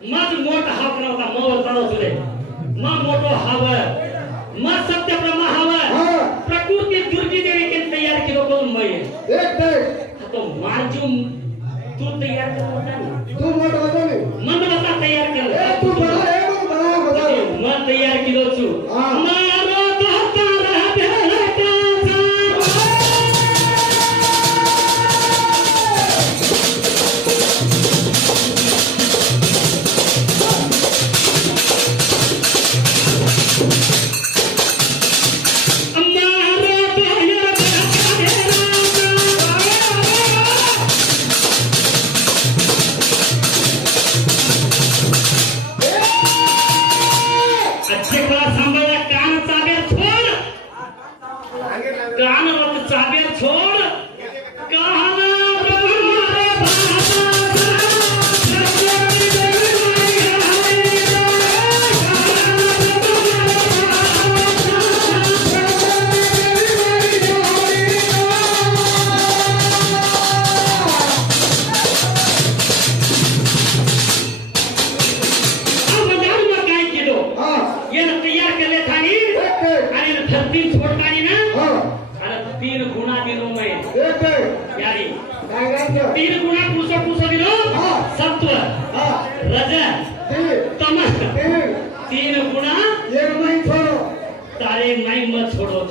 मग मोठा हाव नव्हता मोवर चालवतो रे मग मोठो हाव मग सत्य ब्रह्म हाव प्रकृती दुर्गी देवी के तयार केलो कोण मय एक तो मार्जुम तू तयार कर होता तू मोठा होतो नी मन बता तयार कर तू बड़ा बड़ा मैं तयार केलो छु मारो तो तारा भेटा तीन गुणा पुरुष दिलो सत्व रज तमस तीन गुणा ये नहीं छोड़ो तारे नहीं मत छोड़ो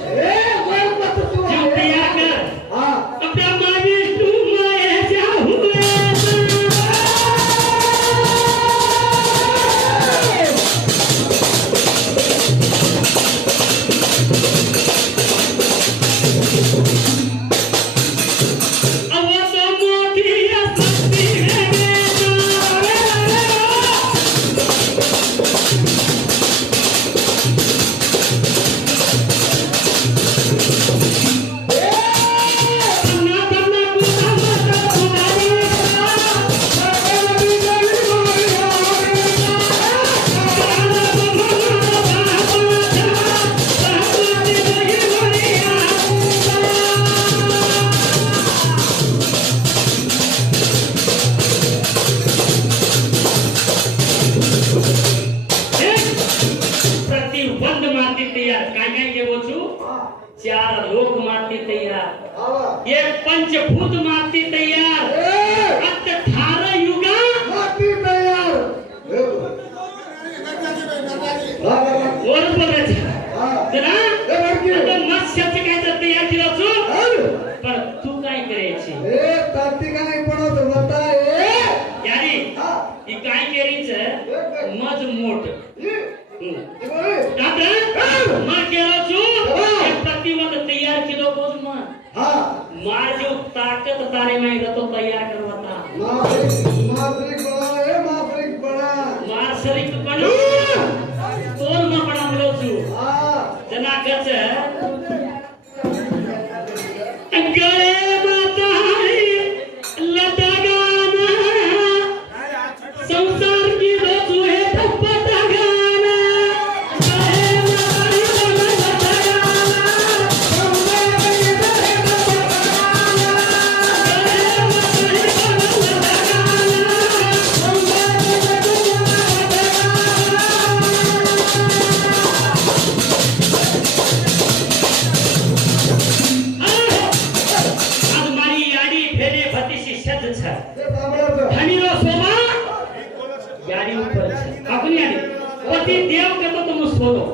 मत तू तैयार कर अपना मावी तू मैं जाऊं चार लोक मारती तैयार एक पंचभूत मारती तैयार अत 18 युगा मारती तैयार और बोलायचं जरा आता मत्स्याचं काय तर तयार केलं तू पण तू काय करायची ताती काय पडत होता यारी ही काय केलीच मज मोठ दादा मा केलो तू प्रतिवत तैयार केलो बोल मा मार जो ताकत तारे में तो तैयार करवाता माफरिक बड़ा मार शरीक बनो तोर मा बड़ा बोलो तू जना कच गए बताई लटगाना संसार की रोजू है पटगाना धनीरो सोमा यारी ऊपर अपनी यारी पति देव के तो तुम सोलो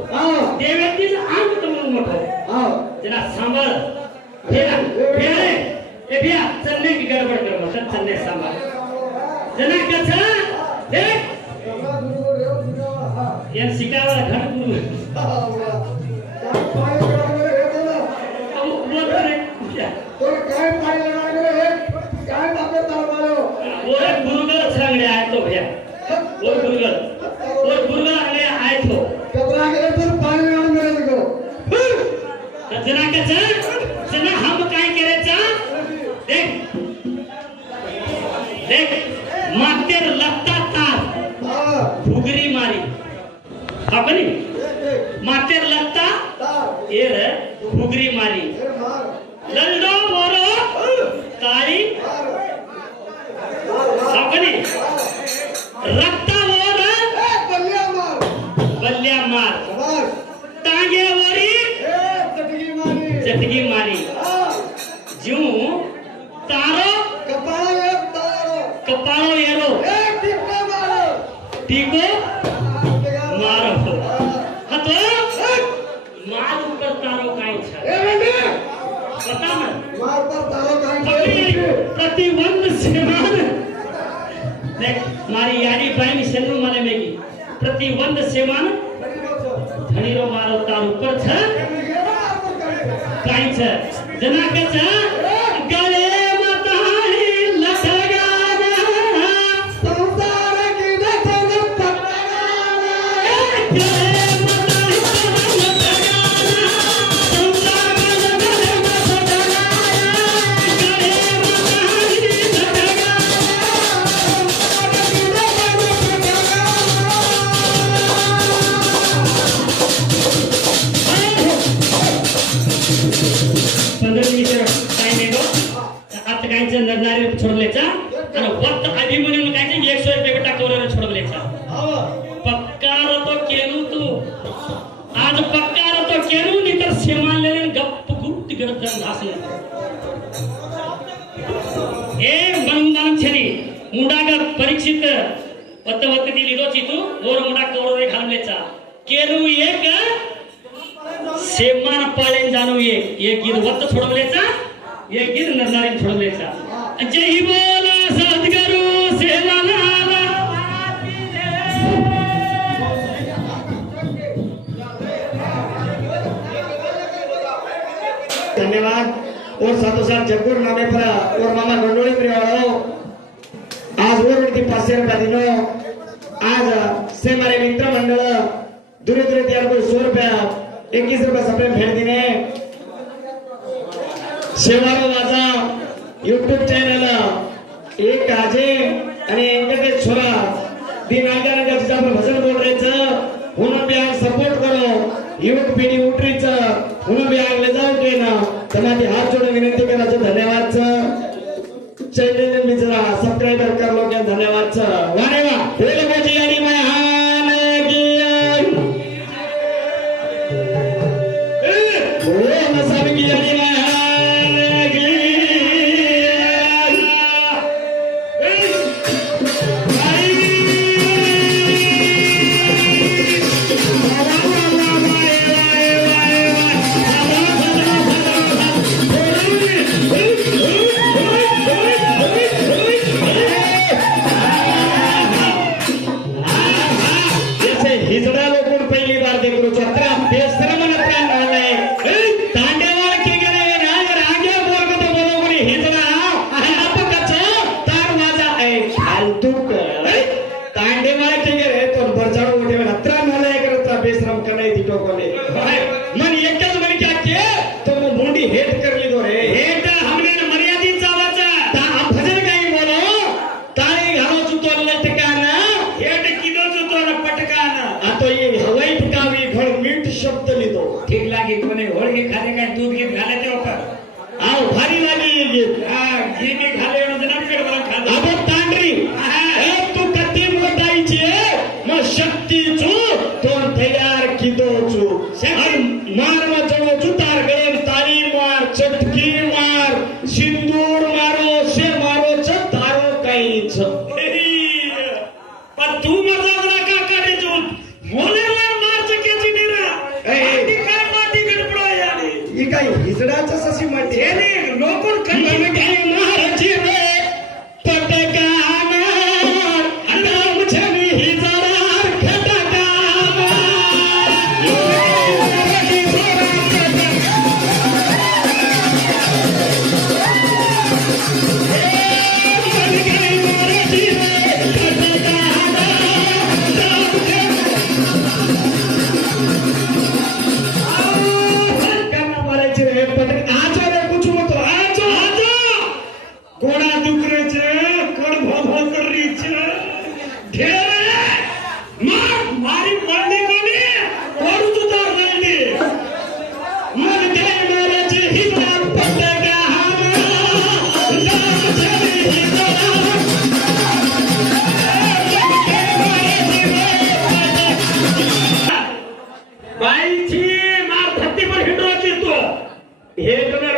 देवती से आंख तुम मोठो जना सांभळ फेरा फेरे ए बिया चलने की गडबड कर मत चलने सांभळ जना कछ देख ये शिकावा घर गुरु तो काय पाय लगाने काय बाबे तारवालो वो एक गुरुगर सांगणे आहे तो भैया वो गुरुगर आले आहे तो कपड़ा के तर पाय लगाने मेरे को जना के जना हम काय करायचा देख देख मातेर लत्ता तार फुगरी मारी अपनी मातेर लत्ता ये फुगरी मारी लल्डो मोरो ताई अपनी रक्ता मार शाबास. टांगेवरी चटकी मारी. चटकी मारी हा. जीव तारो कपाळा एक तारो. कपाळो येरो एक टिपका मारो. टीको मारो हा. હતો માર ઉપર તારો કાઈ છે ए बेटे, પતા મને मार पर तारो काढ. प्रतिबंध सेवान देख मारी यारी बाईनी सेनु माने मेगी प्रतिबंध सेवान धनीरो मारो तार ઉપર છે કાઈ છે जना के છે गले मताई लटगाना संसार की लटक पटगाना. गले मताई लटगाना संसार गले मताई नरनारी छोडलेचा आणि वक्त अभिमन्यू काय 101 बेटा कवरेला छोडलेचा पक्कार तो केलू तू आज पक्कार तो केलू नी तर सेमानले गप्प गुप्त तिकडे जाऊन असले ए मनमान छनी मुंडागा परीक्षित वत दिली रोची तू ओर मुंडा कवरे घाललेचा केलू एक सेमान पाळेन जाणू एक गिर वत छोडलेचा एक गिर नरनारी छोडलेचा जय बोल सद्गुरु सेवालाला धन्यवाद. और साथों साथ जगपुर नामे पर और मामा गंडोली परिवारों आज और उनकी 500 रुपया दिनो आज से हमारे मित्र मंडल दूरे दूरे तैयार को 100 रुपया 21 रुपया सप्रेम भेट दिने शेवारो माझा YouTube चॅनल एक काजे आणि एंकटेश छोरा दिन आगा जिचा पर भजन बोल रहेचं उन्होंने भी आग सपोर्ट करो युवक पिढी उठरीच उन्होंने भी आग ले जाओ के ना तमाती हात जोडून विनंती करायचं धन्यवाद चैतन्य मी जरा सबस्क्राइबर कर लो क्या धन्यवाद वारे वा रेले बाजी आणि महान गिया ओ मसाबी की आणि महान हिजड़ा लोगों पहली बार देख लो छत्रा बेसरम नत्रा नाले तांडेवाल के गरे रागर आगे बोल को तो बोलो कोनी हिजड़ा आप कच्चा तार वाजा ए फालतू तांडेवाल के गरे तो बरजाडो उठे नत्रा नाले करता बेसरम करने दिटो कोले मन एकच मन क्या के तो वो मुंडी हेट कर ली दो रे हेट हमने मर्यादित चावाचा ता भजन काही बोलो ताळी घालो चुतोले ठिकाणा हेट किदो चुतोला पटकाना तो ये हवाई फुटावी भर मीठ शब्द लिदो ठीक लागी कोणी होळगे खाले काय दूध घेत घाले ते ओपर आओ भारी लागी ये गीत घी मी खाले जना पेट मला खाले अब तांडरी ए तू कत्ती मोटाईचे म शक्ती चू तो तयार किदो चू मार म चढो चू तार गळेन तारी मार चटकी मार सिंदूर मारो से मारो च तारो काहीच पण तू माझा का काढे तू मोलेला मार्च केची निरा ए ती काय माती गडपडा याने ही काय हिजडाचं ससी म्हणते येने लो हे तुम्ही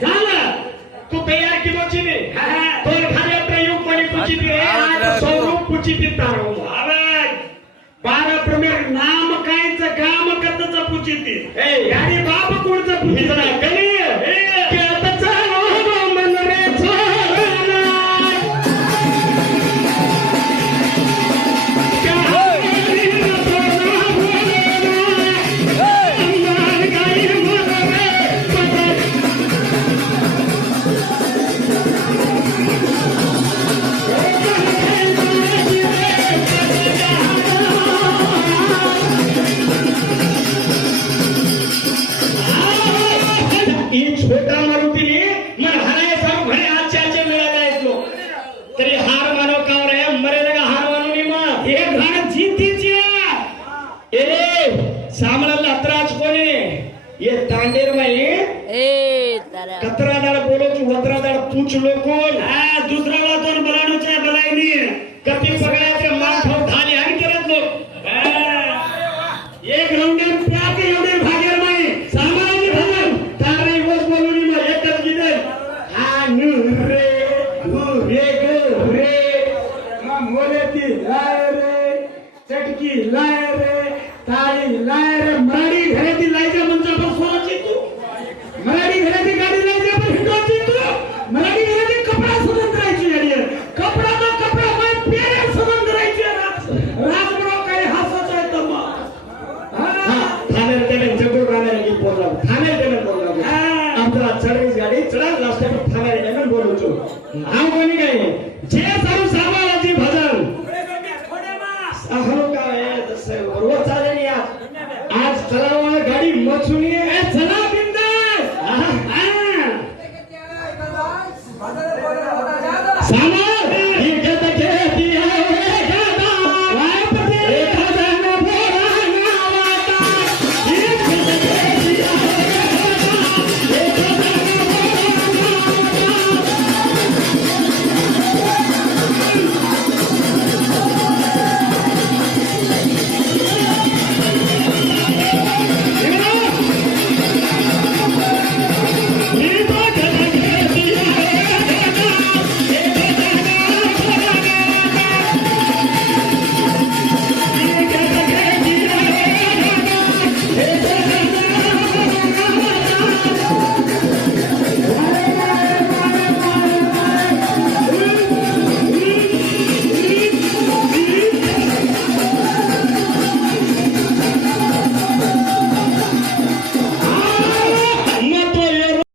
झालं तू तयार किलोची ने तोर खाली प्रयोग कोणी कुचित रे आज स्वरूप कुचित तारो आवाज 12 प्रमेय नाम कायचं काम कतचं पुचित यारी बाप कोणचं पुचित कली के आता चालो मन रे चालना छोटा मारुतीने मन हराय सारू म्हणे आजच्या वेळेला येतो तरी हार मानव कावर आहे मरेला हार मानूनी मग हे घाण जितीची ए सामनाला त्रास कोणी ये तांडेर माई कतरादार बोलो तू वतरादार पूछ लो कोण दुसऱ्याला दोन बलाडूच्या बलाईनी कती पगड्याचे मार खाऊ धाली आणि करत लोक एक राऊंड प्याक एवढे भागेर माई सामान्य भवन तारे वस बोलूनी मग एकच गिदे हा नु रे मोलेती लाय रे चटकी लाय रे ताळी लाय रे माडी